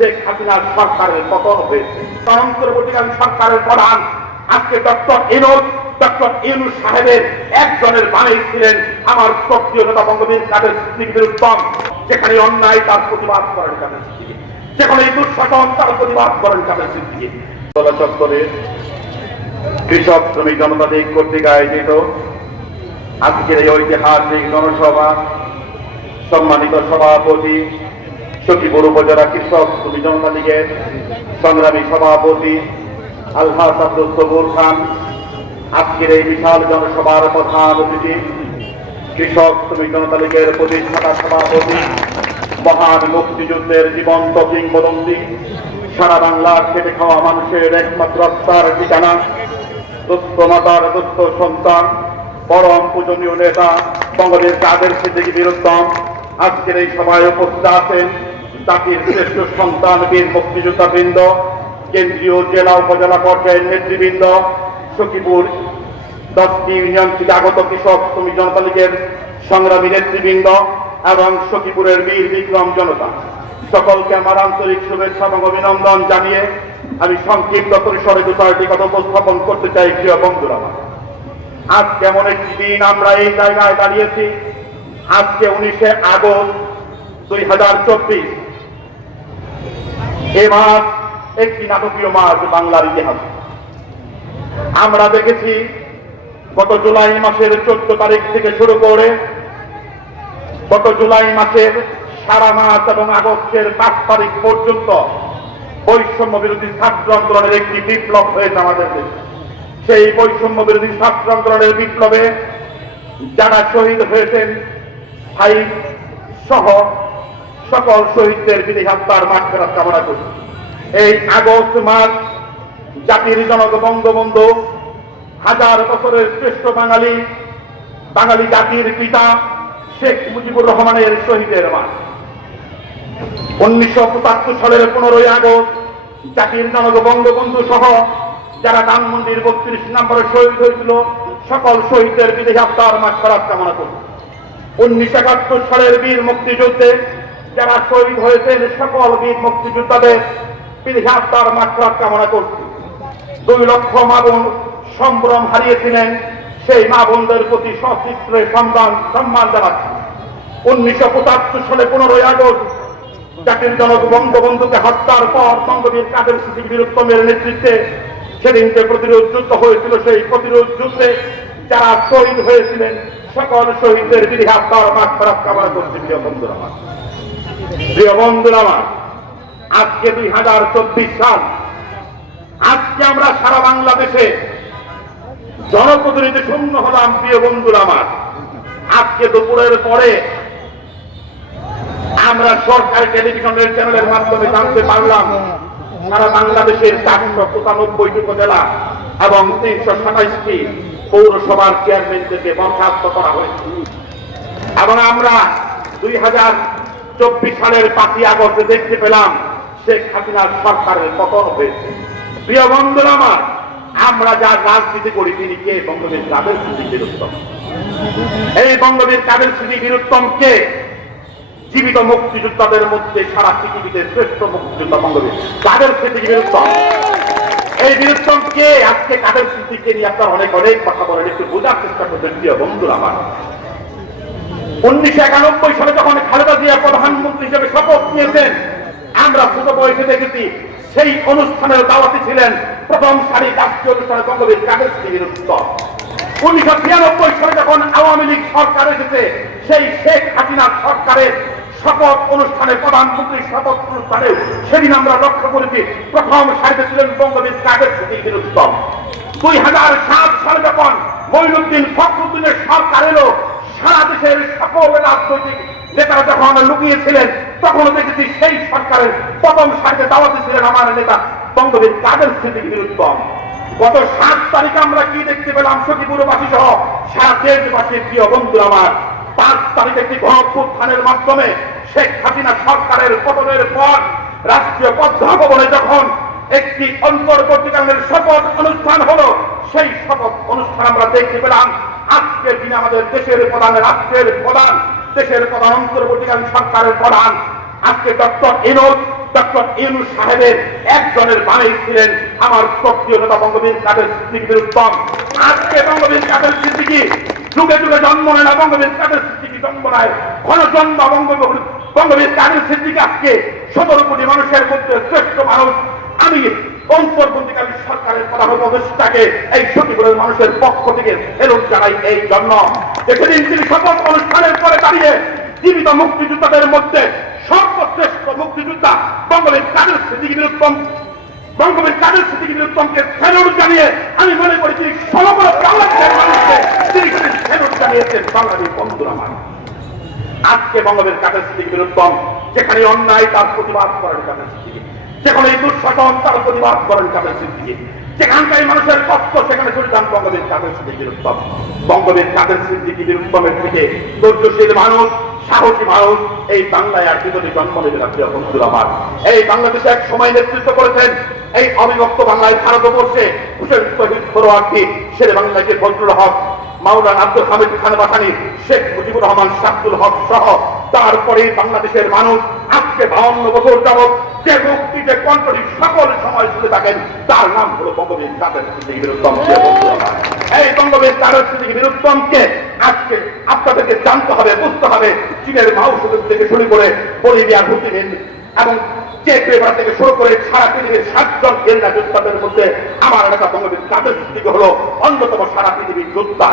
শেখ সরকারের পতন হয়েছে। সরকারের প্রধান আজকে ডক্টর ডক্টর সাহেবের একজনের বাণী ছিলেন আমার সক্রিয় নেতা বঙ্গবীর কাদের সিদ্দিক বিরুদ্ধম যেখানে অন্যায় তার প্রতিবাদ করেন কাদের সিদ্দিকি। যেখানে দুঃশাসন তার প্রতিবাদ করেন কাদের সিদ্দিকি। কৃষক, শ্রমিক, জনতা কর্তৃক আয়োজিত আজকের এই ঐতিহাসিক জনসভা, সম্মানিত সভাপতি সখীপুর উপজেলা কৃষক শ্রমিক জনতা লীগের সংগ্রামী সভাপতি আলহাস আব্দুল সবুর খান। আজকের এই বিশাল জনসভার প্রধান অতিথি, কৃষক শ্রমিক জনতা লীগের প্রতিষ্ঠাতা সভাপতি, মহান মুক্তিযুদ্ধের জীবন্ত কিংবদন্তি, সারা বাংলার খেটে খাওয়া মানুষের একমাত্র রাস্তার ঠিকানা, দুস্থ মাতার দুস্থ সন্তান, পরম পূজনীয় নেতা বঙ্গদের কাদের সিদ্দিকী বিরুদ্ধম আজকের এই সভায় উপস্থিত আছেন জাতির শ্রেষ্ঠ সন্তান বীর মুক্তিযোদ্ধা বৃন্দ, কেন্দ্রীয় জেলা উপজেলা পর্যায়ের নেতৃবৃন্দ, সখীপুর, দশটি ইউনিয়ন থেকে আগত কৃষক, শ্রমিক জনতা লীগের সংগ্রামী নেতৃবৃন্দ এবং সখীপুরের বীর বিক্রম জনতা। সকলকে আমার আন্তরিক শুভেচ্ছা এবং অভিনন্দন জানিয়ে আমি সংক্ষিপ্ত পরিসরে দু চারটি কথা উপস্থাপন করতে চাই, প্রিয় বন্ধুরা। আজ কেমন একটি দিন আমরা এই জায়গায় দাঁড়িয়েছি? আজকে উনিশে আগস্ট দুই হাজার চব্বিশ। এ মাস একটি নাটকীয় মাস বাংলার ইতিহাসে। আমরা দেখেছি গত জুলাই মাসের চোদ্দ তারিখ থেকে শুরু করে গত জুলাই মাসের সারা মাস এবং আগস্টের পাঁচ তারিখ পর্যন্ত বৈষম্য বিরোধী ছাত্র আন্দোলনের একটি বিপ্লব হয়েছে আমাদের দেশে। সেই বৈষম্য বিরোধী ছাত্র আন্দোলনের বিপ্লবে যারা শহীদ হয়েছেন সহ সকল শহীদদের বিধি হত্যার মাঠ ফেরত কামনা করি। এই আগস্ট মাস জাতির জনক বঙ্গবন্ধু হাজার বছরের শ্রেষ্ঠ বাঙালি বাঙালি জাতির পিতা শেখ মুজিবুর রহমানের শহীদের মাস উনিশশো পঁচাত্তর সালের পনেরোই আগস্ট জাতির জনক বঙ্গবন্ধু সহ যারা ধানমন্ডির বত্রিশ নম্বরে শহীদ হয়েছিল, সকল শহীদদের বিদেশি হত্যার মাঠ ফেরাত কামনা করি। উনিশশো একাত্তর সালের বীর মুক্তিযুদ্ধে যারা শহীদ হয়েছেন সকল বীর মুক্তিযোদ্ধাদের মাঠ ফেরাত কামনা করছি। দুই লক্ষ মা বোন সম্ভ্রম হারিয়েছিলেন, সেই মা বোনদের প্রতি সচিত্রের সম্মান সম্মান জানাচ্ছি। উনিশশো পঁচাত্তর সালে পনেরোই আগস্ট জাতির জনক বঙ্গবন্ধুকে হত্যার পর বঙ্গবীর কাদের সিদ্দিক বীরুত্তমের নেতৃত্বে সেদিনকে প্রতিরোধ যুদ্ধ হয়েছিল, সেই প্রতিরোধ যুদ্ধে যারা শহীদ হয়েছিলেন, সকল শহীদদের বিধি হত্যার মাঠ ফেরত কামনা করছি, প্রিয় বন্ধুরা। প্রিয় বন্ধুরা আমার, আজকে দুই হাজার চব্বিশ সাল। আজকে আমরা সারা বাংলাদেশে জনপ্রতিনিধি শূন্য হলাম, প্রিয় বন্ধুরা আমার। আজকে দুপুরের পরে আমরা সরকারি টেলিভিশনের চ্যানেলের মাধ্যমে জানতে পারলাম, সারা বাংলাদেশের চারশো পঁচানব্বইটি উপজেলা এবং তিনশো সাতাইশটি পৌরসভার চেয়ারম্যানদেরকে বরখাস্ত করা হয়েছে। এবং আমরা দুই হাজার চব্বিশ সালের পাঁচই আগস্টে দেখতে পেলাম, শেখ হাসিনার সরকারের পতন হয়েছে। প্রিয় বন্ধুরা আমার, আমরা যা রাজনীতি করি, তিনি কে? বঙ্গবীর কাদের স্মৃতি বীরুত্তম? এই বঙ্গবীর কাদের স্মৃতি বীরুত্তম কে? জীবিত মুক্তিযোদ্ধাদের মধ্যে সারা পৃথিবীতে শ্রেষ্ঠ মুক্তিযোদ্ধা বঙ্গবীর। কাদের স্মৃতি বীরুত্তম? এই বীরুত্তম কে? আজকে কাদের স্মৃতিকে নিয়ে আপনার অনেক অনেক কথা বলেন, একটু বোঝার চেষ্টা করবেন, প্রিয় বন্ধুরা আমার। উনিশশো একানব্বই সালে যখন খালেদা জিয়া প্রধানমন্ত্রী হিসেবে শপথ নিয়েছেন, আমরা ছোট বয়সে দেখেছি সেই অনুষ্ঠানের দাওয়াতে ছিলেন প্রথম সারি রাষ্ট্রীয় অনুষ্ঠানে বঙ্গবীর কাদের উত্তর। উনিশশো ছিয়ানব্বই সালে যখন আওয়ামী লীগ সরকার এসেছে, সেই শেখ হাসিনার সরকারের শপথ অনুষ্ঠানে প্রধানমন্ত্রীর শপথ অনুষ্ঠানে সেদিন আমরা লক্ষ্য করেছি, প্রথম সারিতে ছিলেন বঙ্গবীর সিংহের উত্তম দুই হাজার সাত সালে যখন মঈনুদ্দিন ফখরুদ্দিনের সরকার এলো সারা দেশের সকল রাজনৈতিক নেতারা যখন লুকিয়েছিলেন তখন দেখেছি সেই সরকারের প্রথম সারিতে দাওয়াতে ছিলেন আমার নেতা বঙ্গবীর কাদের স্মৃতি বিরুদ্ধম গত সাত তারিখে আমরা কি দেখতে পেলাম সখীপুরবাসী সহ সারা দেশবাসীর প্রিয় বন্ধু আমার? পাঁচ তারিখে একটি গণপুত্থানের মাধ্যমে শেখ হাসিনা সরকারের পতনের পর রাষ্ট্রীয় পদ্মা ভবনে যখন একটি অন্তর্বর্তীকালীন শপথ অনুষ্ঠান হলো, সেই শপথ অনুষ্ঠান আমরা দেখতে পেলাম আজকের দিনে আমাদের দেশের প্রধান, রাষ্ট্রের প্রধান, দেশের প্রধান অন্তর্বর্তীকালীন সরকারের প্রধান। আজকে ডক্টর ইনোজ ডক্টর ইউনুস সাহেবের একজনের বাণী ছিলেন আমার সক্রিয় নেতা বঙ্গবীর কাদের সিদ্দিকির উত্তম আজকে বঙ্গবীর কাদের সিদ্দিকি যুগে যুগে জন্ম নেয় না, বঙ্গবীর কাদের সিদ্দিকি জন্ম নেয়। ঘন জন্ম বঙ্গবীর বঙ্গবীর কাদের সিদ্দিকি আজকে সতেরো কোটি মানুষের মধ্যে শ্রেষ্ঠ মানুষ। আমি অন্তর্বর্তীকালীন সরকারের প্রধান উপদেষ্টাকে এই সতীপুরের মানুষের পক্ষ থেকে ফেরত জানাই এই জন্য। সেদিন তিনি শপথ অনুষ্ঠানের পরে দাঁড়িয়ে জীবিত মুক্তিযোদ্ধাদের মধ্যে সর্বশ্রেষ্ঠ মুক্তিযোদ্ধা বঙ্গবীর কাদের স্মৃতিকে বিরুদ্ধম বঙ্গবীর কাদের স্মৃতিকে বিরুদ্ধমকে ফেরত জানিয়ে আমি মনে করি তিনি সমগ্র বাংলাদেশের মানুষকে তিনি ফেরত জানিয়েছেন বাংলাদেশ বন্ধুরা আমার। আজকে বঙ্গবীর কাদের স্মৃতিকে বিরুদ্ধম যেখানে অন্যায় তার প্রতিবাদ করেন কাদের স্মৃতিকে যেখানে এই দুঃশাসন তার প্রতিবাদ করেন কাদের স্মৃতিকে যেখানকার মানুষের কষ্ট, সেখানে জড়িতাম বঙ্গবীর কাদের স্মৃতি বিরুদ্ধম বঙ্গবীর কাদের স্মৃতিকে বিরুদ্ধমের থেকে ধৈর্যশীল মানুষ, সাহসী মানুষ, এই বাংলায় আর বিগতি জন্ম নেবে প্রিয় বন্ধুরা আমার। এই বাংলাদেশে এক সময় নেতৃত্ব করেছেন এই অবিভক্ত বাংলায় ভারতবর্ষে হুসেন শহীদ ফরোয়ার্দী শেরে বাংলাকে ফজলুল হক, মাওলানা আব্দুল হামিদ খান বাসানি শেখ মুজিবুর রহমান, শামসুল হক সহ তারপরে বাংলাদেশের মানুষ আজকে বাউন্ন বছর যাবৎ যে মুক্তি, যে কণ্ঠটি সকল সময় শুনে থাকেন, তার নাম হলো বঙ্গবীর কাদের স্মৃতি বিরুদ্ধম এই বঙ্গবীর কাদের স্মৃতি বিরুদ্ধমকে আজকে আপনাদেরকে জানতে হবে, বুঝতে হবে, চীনের মাউসুদের থেকে শুরু করে বলিভিয়ার হুতিমিন এবং চেক পেপার থেকে শুরু করে সারা পৃথিবীর সাতজন গেরিলা যোদ্ধাদের মধ্যে আমার এলাকা বঙ্গবীর কাদের স্মৃতি হলো অন্যতম সারা পৃথিবীর যোদ্ধা।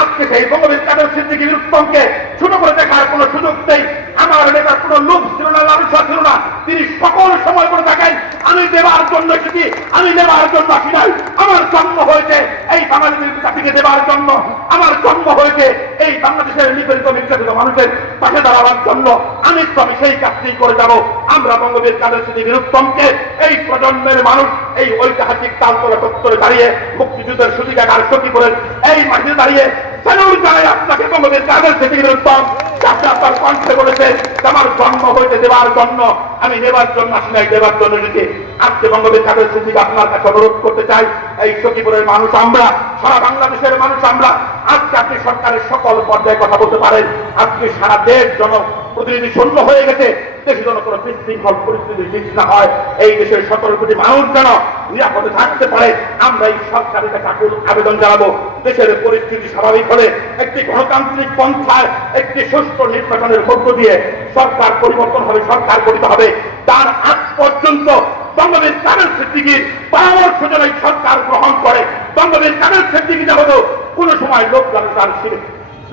আজকে সেই বঙ্গবীর কাদের সিদ্দিকি বিরুদ্ধমকে ছোট করে দেখার কোনো সুযোগ নেই। আমার নেতার কোনো লোক ছিল না, লালসা ছিল না। তিনি সকল সময় করে থাকেন, আমি দেবার জন্য এসেছি, আমি দেবার জন্য আসি নাই। আমার জন্ম হয়েছে, এই বাঙালিদের জাতিকে দেবার জন্য। আমার জন্ম হয়েছে, এই বাংলাদেশের নিপীড়িত, নির্যাতিত মানুষের পাশে দাঁড়াবার জন্য। আমি তো আমি সেই কাজটি করে যাব। আমরা বঙ্গবীর কাদের স্মৃতি বিরুদ্ধমকে এই প্রজন্মের মানুষ, এই ঐতিহাসিক তালতলা চত্বরে দাঁড়িয়ে মুক্তিযুদ্ধের সুতিকাগার সখীপুরের এই মাঠে দাঁড়িয়ে স্যালুট জানাই আপনাকে বঙ্গবীর কাদের বিরুদ্ধম যাকে আপনার কণ্ঠে বলেছে, আমার জন্ম হইতে দেওয়ার জন্য আমি নেবার জন্য আসি নাই দেবার জন্য এসেছি। আজকে বঙ্গবীর কাদের স্মৃতিকে আপনার কাছে অনুরোধ করতে চাই, এই সখীপুরের মানুষ আমরা, সারা বাংলাদেশের মানুষ আমরা, আজকে আপনি সরকারের সকল পর্যায়ে কথা বলতে পারেন। আজকে সারা দেশ জন প্রতিনিধি শূন্য হয়ে গেছে। দেশের জন্য কোনো বিশৃঙ্খল পরিস্থিতি সৃষ্টি না হয়, এই দেশের সতেরো কোটি মানুষ যেন নিরাপদে থাকতে পারে, আমরা এই সরকারের কাছে আবেদন জানাব। দেশের পরিস্থিতি স্বাভাবিক হলে একটি গণতান্ত্রিক পন্থায় একটি সুষ্ঠু নির্বাচনের মধ্য দিয়ে সরকার পরিবর্তন হবে, সরকার গঠিত হবে। তার আগ পর্যন্ত বঙ্গবীর কাদের সিদ্দিকির পরামর্শ যেন সরকার গ্রহণ করে। বঙ্গবীর কাদের সিদ্দিকি যাবত কোনো সময় লোক লালসার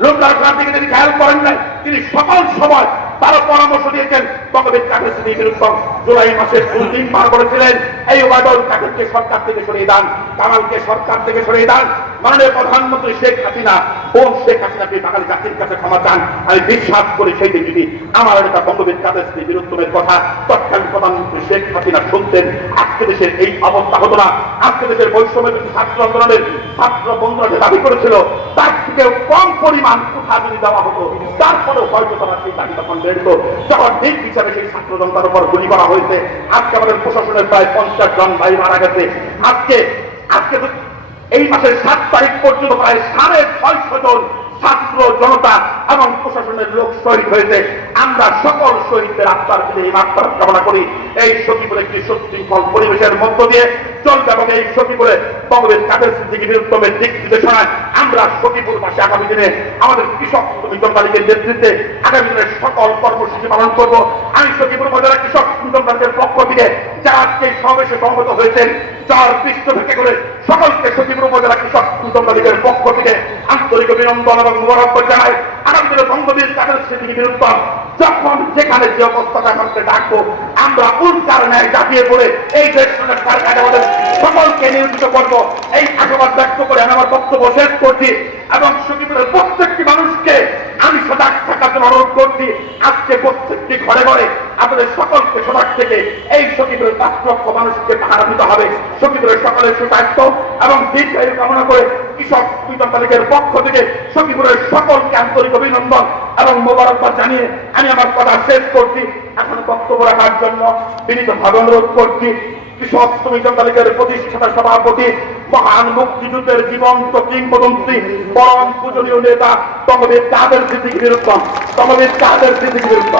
লোক লালসার দিকে তিনি খেয়াল করেন নাই। তিনি সকল সময় তারা পরামর্শ দিয়েছেন বঙ্গবীর কাদের স্মৃতি বিরুদ্ধম জুলাই মাসের দুই দিন পার করেছিলেন। এই ওবায়দুল কাদেরকে সরকার থেকে সরিয়ে দেন। কামালকে সরকার থেকে সরিয়ে দেন। মাননীয় প্রধানমন্ত্রী শেখ হাসিনা কোন শেখ হাসিনাকে বাঙালি জাতির কাছে ক্ষমা চান? আমি বিশ্বাস করি সেই দিন যদি আমার একটা বঙ্গবীর কাদের স্মৃতি বিরুদ্ধমের কথা তৎকালীন প্রধানমন্ত্রী শেখ হাসিনা শুনতেন, আজকে দেশের এই অবস্থা হতো না। আজকে দেশের বৈষম্যের ছাত্র আন্দোলনের ছাত্র বন্ধুরা যে দাবি করেছিল, তার থেকে কম পরিমাণ কোথা যদি দেওয়া হতো। তারপরেও হয়তো তারা সেই দাবি তখন বেরত যখন ঠিক হিসাবে সেই ছাত্র জনতার উপর গুলি করা হয়েছে। আজকে আমাদের প্রশাসনের প্রায় পঞ্চাশ জন ভাই মারা গেছে। আজকে আজকে এই মাসের সাত তারিখ পর্যন্ত প্রায় সাড়ে ছয়শো জন ছাত্র, জনতা এবং প্রশাসনের লোক শহীদ হয়েছে। আমরা সকল শহীদদের আত্মার দিকে এই মাত্রা কামনা করি। এই সখীপুরে একটি সুশৃঙ্খল পরিবেশের মধ্য দিয়ে চলবে এবং এই সখীপুরে বঙ্গবীর কাদের সিদ্দিকি বিরুদ্ধমের দিক নির্দেশনায় আমরা সখীপুর পাশে আগামী দিনে আমাদের কৃষক শ্রমিক মালিকের নেতৃত্বে আগামী দিনে সকল কর্মসূচি পালন করব। আমি সখীপুর বাজারের কৃষক শ্রমিক মালিকের পক্ষ থেকে যারা আজকে সমাবেশে সমবেত হয়েছেন চার পৃষ্ঠ থেকে করে সকলকে সখীপুর উপজেলা কৃষক শ্রমিক মালিকের পক্ষ থেকে আন্তরিক অভিনন্দন এবং মোবারক জানাই। যখন যেখানে যে অবস্থাটা করতে ডাকবো আমরা ন্যায় দাঁড়িয়ে পড়ে এই দেশ আমাদের সকলকে নিয়োজিত করব। এই আশাবাদ ব্যক্ত করে আমি আমার বক্তব্য শেষ করছি এবং সুখীপুরের প্রত্যেকটি মানুষকে আমি সজাগ থাকার জন্য অনুরোধ করছি। আজকে প্রত্যেকটি ঘরে ঘরে আপনাদের সকলকে সজাগ থেকে এই সখীপুরের পাঁচ লক্ষ মানুষকে পাহারা দিতে হবে। সখীপুরের সকলের সুস্বাস্থ্য এবং দীর্ঘায়ু কামনা করে কৃষক বিতরণ তালিকের পক্ষ থেকে সখীপুরের সকলকে আন্তরিক অভিনন্দন এবং মোবারকবাদ জানিয়ে আমি আমার কথা শেষ করছি। এখন বক্তব্য রাখার জন্য বিনীতভাবে অনুরোধ করছি। কৃষক শ্রমিক তালিকার প্রতিষ্ঠাতা সভাপতি মহান মুক্তিযুদ্ধের জীবন্ত কিংবদন্তি, পরম পূজনীয় নেতা তমবীর কাদের স্মৃতি বিরুদ্ধ তমবীর কাদের স্মৃতি বিরুদ্ধ